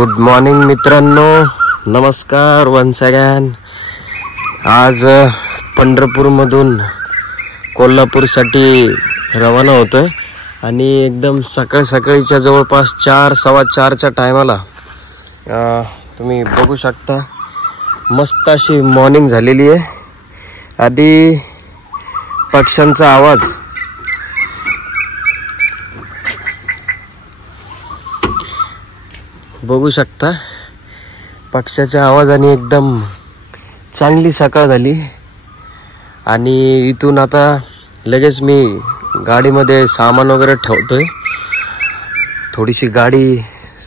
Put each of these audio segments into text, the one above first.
Good morning मित्रांनो, नमस्कार once again. आज पंढरपूरमधून कोल्हापूरसाठी रवाना होतोय आणि एकदम सकाळच्या जवळपास 4:15च्या टायमाला तुम्ही बघू शकता मस्त अशी मॉर्निंग झालेली आहे। आधी पक्ष्यांचा आवाज बघू शकता, पक्ष्याच्या आवाजाने एकदम चांगली सकाळ झाली। आणि इथून आता लगेच मी गाडीमध्ये सामान वगैरे ठेवतोय, थोडीशी गाडी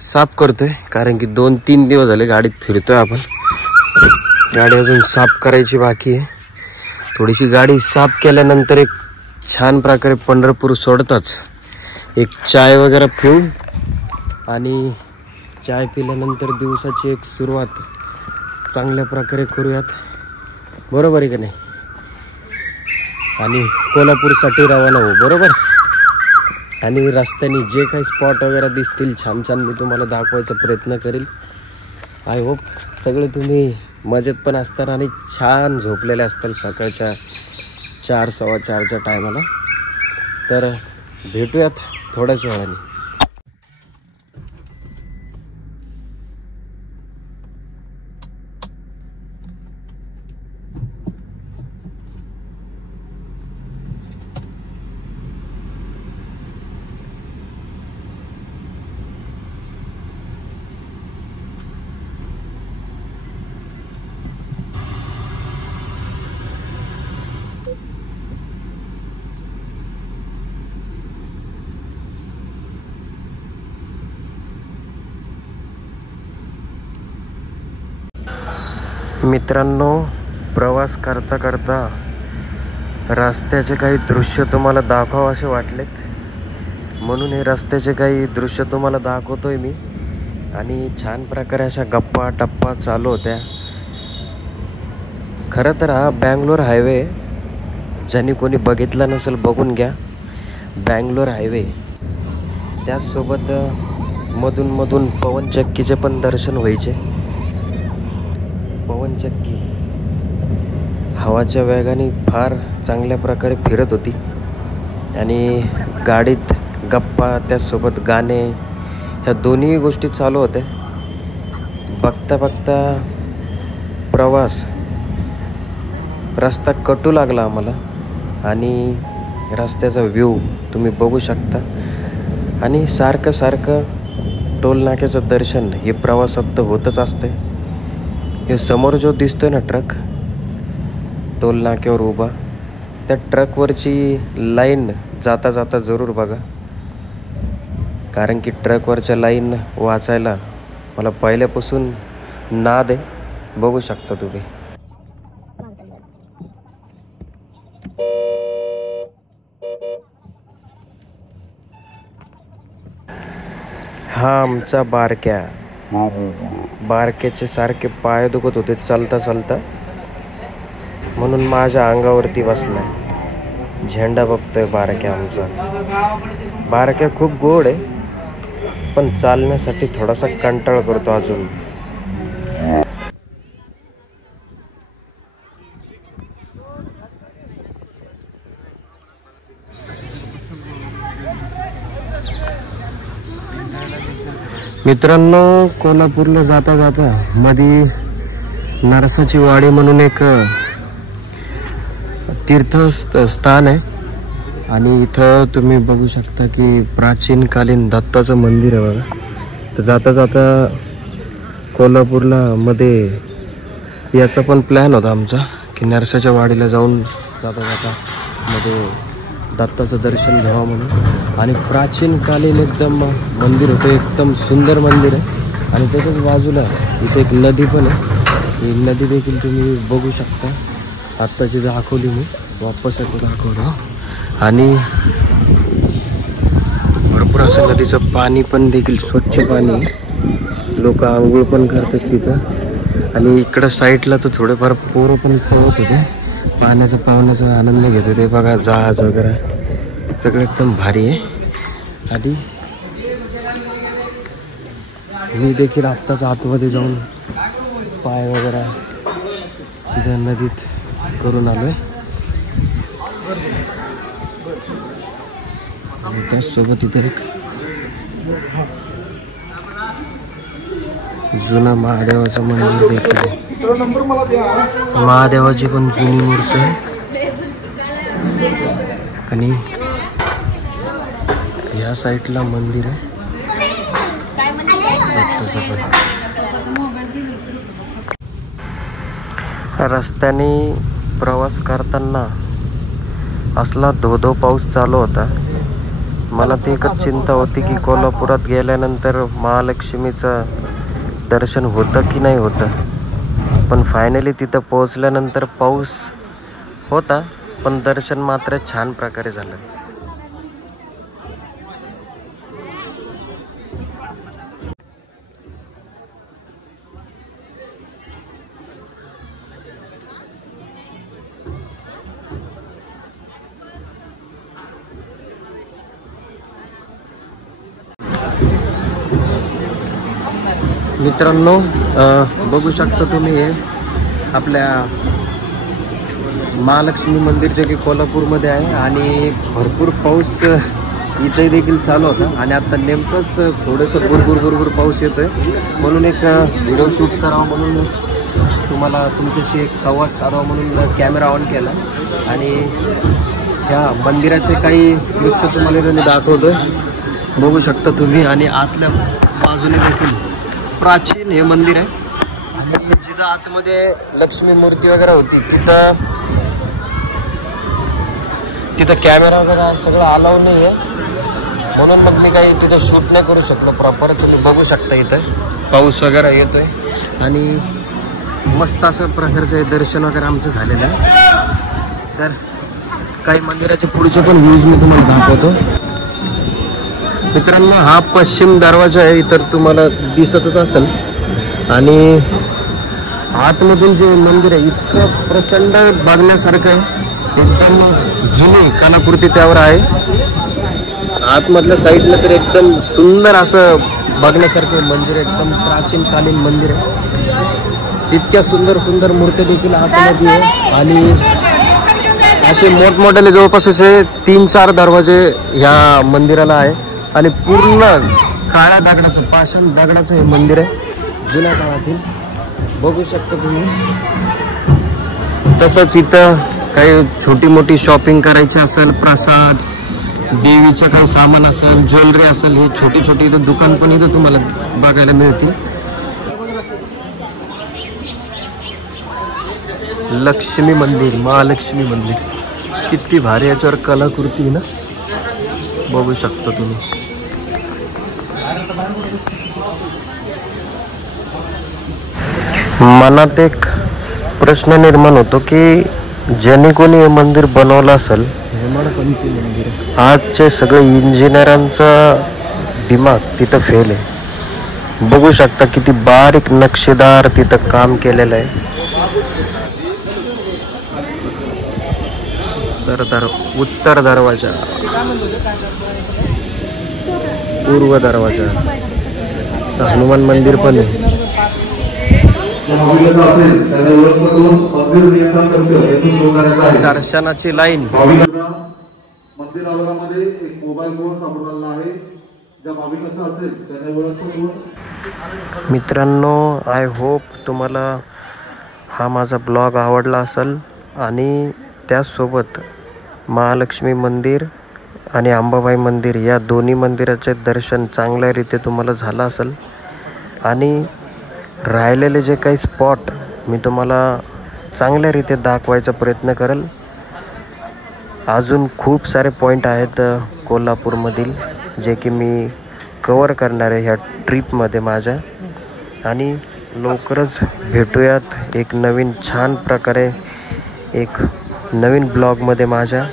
साफ करतोय, कारण की 2-3 दिवस झाले गाडीत फिरतोय आपण। गाडी अजून साफ करायची बाकी आहे। थोडीशी गाडी साफ केल्यानंतर एक छान प्रकारे पंढरपूर सोडताच एक चाय वगैरे पिऊ आणि चाय पिल्यानंतर दिवसाची एक सुरुवात चांगल्या प्रकारे करूयात, बरोबर आहे का नाही? आणि कोल्हापूरसाठी रवाना होऊ, बरोबर। आणि रस्त्याने जे काही स्पॉट वगैरे दिसतील छान छान मी तुम्हाला दाखवायचा प्रयत्न करेल। आय होप सगळे तुम्ही मजेत पण असताल आणि छान झोपलेले असताल सकाळच्या 4:15च्या टायमाला। तर भेटूयात थोड्याच वेळाने। मित्रांनो, प्रवास करता करता रस्त्याचे काही दृश्य तुम्हाला दाखवावे असे वाटलेत, म्हणून हे रस्त्याचे काही दृश्य तुम्हाला दाखवतोय मी। आणि छान प्रकारे अशा गप्पा टप्पा चालू होत्या। खरं तर हा बँगलोर हायवे, ज्यांनी कोणी बघितला नसेल बघून घ्या, बँगलोर हायवे। त्याचसोबत मधून मधून पवनचक्कीचे पण दर्शन व्हायचे। पवनचक्की हवाच्या वेगाने फार चांगल्या प्रकारे फिरत होती आणि गाडीत गप्पा त्यासोबत गाणे ह्या दोन्ही गोष्टी चालू होत्या। बघता बघता प्रवास रस्ता कटू लागला आम्हाला आणि रस्त्याचा व्ह्यू तुम्ही बघू शकता। आणि सारखं टोल नाक्याचं दर्शन हे प्रवासात होतच असते। हे समोर जो दिसतोय ना ट्रक, टोल नाक्यावर उभा, त्या ट्रकवरची लाईन जाता जाता जरूर बघा, कारण की ट्रकवरच्या लाईन वाचायला मला पहिल्यापासून नाद आहे, बघू शकता तुम्ही। हा आमचा बारक्याचे सारखे पाय दुखत होते चालता चालता, म्हणून माझ्या अंगावरती बसलाय। झेंडा बघतोय बारक्या आमचा। बारक्या खूप गोड आहे, पण चालण्यासाठी थोडासा कंटाळ करतो अजून। मित्रांनो, कोल्हापूरला जाता जाता मध्ये नरसाची वाडी म्हणून एक तीर्थस्थान आहे आणि इथं तुम्ही बघू शकता की प्राचीनकालीन दत्ताचं मंदिर आहे बघा। तर जाता जाता कोल्हापूरला मध्ये याचा पण प्लॅन होता आमचा की नरसाच्या वाडीला जाऊन जाता जाता मध्ये दत्ताचं दर्शन घ्यावं म्हणून। आणि प्राचीनकालीन एकदम मंदिर होतं, एकदम सुंदर मंदिर आहे। आणि त्याच्याच बाजूला इथे एक नदी पण आहे, ही नदी देखील तुम्ही बघू शकता। आत्ताची दाखवली मी, वापस दाखवतो। आणि भरपूर असं नदीचं पाणी पण देखील स्वच्छ पाणी, लोक आंघोळ पण करतात तिथं। आणि इकडं साईडला तर थोडेफार पोरं पण पळत होते, पावण्याचा आनंद घेत होते बघा। जहाज वगैरे सगळं एकदम भारी आहे। आधी मी देखील आत्ताच आतमध्ये जाऊन पाय वगैरे तिथे नदीत करून आलोय. त्याचसोबत इथे एक जुना महादेवाचं मंदिर देखील आहे. महादेवाची पण जुनी मूर्ती आहे आणि या साईडला मंदिर आहे. रस्त्याने प्रवास करताना असला धो पाऊस चालू होता. मला ती एकच चिंता होती की कोल्हापुरात गेल्यानंतर महालक्ष्मीचं दर्शन होतं की नाही होतं. पण फायनली तिथं पोहोचल्यानंतर पाऊस होता, पण दर्शन मात्र छान प्रकारे झालं. मित्रांनो, बघू शकता तुम्ही हे आपल्या महालक्ष्मी मंदिर जे की कोल्हापूरमध्ये आहे आणि भरपूर पाऊस इथे देखील चालू होता आणि आता नेमकंच थोडंसं भुरभुर पाऊस येतोय म्हणून एक व्हिडिओ शूट करावा म्हणून तुम्हाला तुमच्याशी एक संवाद साधावा म्हणून कॅमेरा ऑन केला आणि ह्या मंदिराचे काही दृश्य तुम्हाला इथे दाखवतोय. बघू शकता तुम्ही आणि आतल्या बाजूने देखील प्राचीन हे मंदिर आहे आणि जिथं आतमध्ये लक्ष्मी मूर्ती वगैरे होती तिथं कॅमेरा वगैरे सगळं अलाउ नाही आहे म्हणून मग मी काही तिथं शूट नाही करू शकलो प्रॉपर. तुम्ही बघू शकता इथं पाऊस वगैरे येतोय आणि मस्त असं प्रकारचं हे दर्शन वगैरे आमचं झालेलं आहे. तर काही मंदिराचे पुढचे पण व्ह्यूज मी तुम्हाला दाखवतो. मित्रांनो, हा पश्चिम दरवाजा आहे, इतर तुम्हाला दिसतच असेल आणि आतमधून जे मंदिर आहे इतकं प्रचंड बघण्यासारखं आहे. एकदम जुनी कलाकृती त्यावर आहे. आतमधल्या साईडला तर एकदम सुंदर असं बघण्यासारखं मंदिर, एकदम प्राचीन कालीन मंदिर आहे. इतक्या सुंदर मूर्त्या देखील आतमध्ये आहे आणि असे मोठमोठ्याले जवळपास असे 3-4 दरवाजे ह्या मंदिराला आहे आणि पूर्ण काळ्या दगडाचं पाषाण दगडाचं हे मंदिर आहे जुन्या काळातील. बघू शकता तुम्ही. तसंच इथं काही छोटी मोठी शॉपिंग करायची असेल, प्रसाद, देवीचं काही सामान असेल, ज्वेलरी असेल, ही छोटी इथं दुकान पण इथं तुम्हाला बघायला मिळतील. लक्ष्मी मंदिर, महालक्ष्मी मंदिर किती भारी याच्यावर कलाकृती ना, बघू शकता तुम्ही. मनात एक प्रश्न निर्माण होतो की ज्याने कोणी हे मंदिर बनवलं असेल, आजचे सगळे इंजिनियरांचा दिमाग तिथं फेल आहे. बघू शकता किती बारीक नक्षीदार तिथं काम केलेलं आहे. उत्तर दरवाजा, पूर्व दरवाजा, हनुमान मंदिर पण आहे. दर्शनाची लाईन. मंदिर आवारामध्ये एक मोबाईल फोन सापडला आहे. ज्या भाविकांचा असेल त्याने ओळख. मित्रांनो, आय होप तुम्हाला हा माझा ब्लॉग आवडला असेल आणि त्याचसोबत महालक्ष्मी मंदिर आणि अंबाबाई मंदिर या दोन्ही मंदिराचे दर्शन चांगल्या रीते तुम्हाला झालं असेल आणि राहिलेले जे काही स्पॉट मी तुम्हाला चांगल्या रीते दाखवायचा प्रयत्न करेल. अजून खूप सारे पॉईंट आहेत कोल्हापूरमधील जे की मी कवर करणार आहे ह्या ट्रिपमध्ये माझ्या. आणि लवकरच भेटूयात एक नवीन छान प्रकारे एक नवीन ब्लॉगमध्ये माझ्या.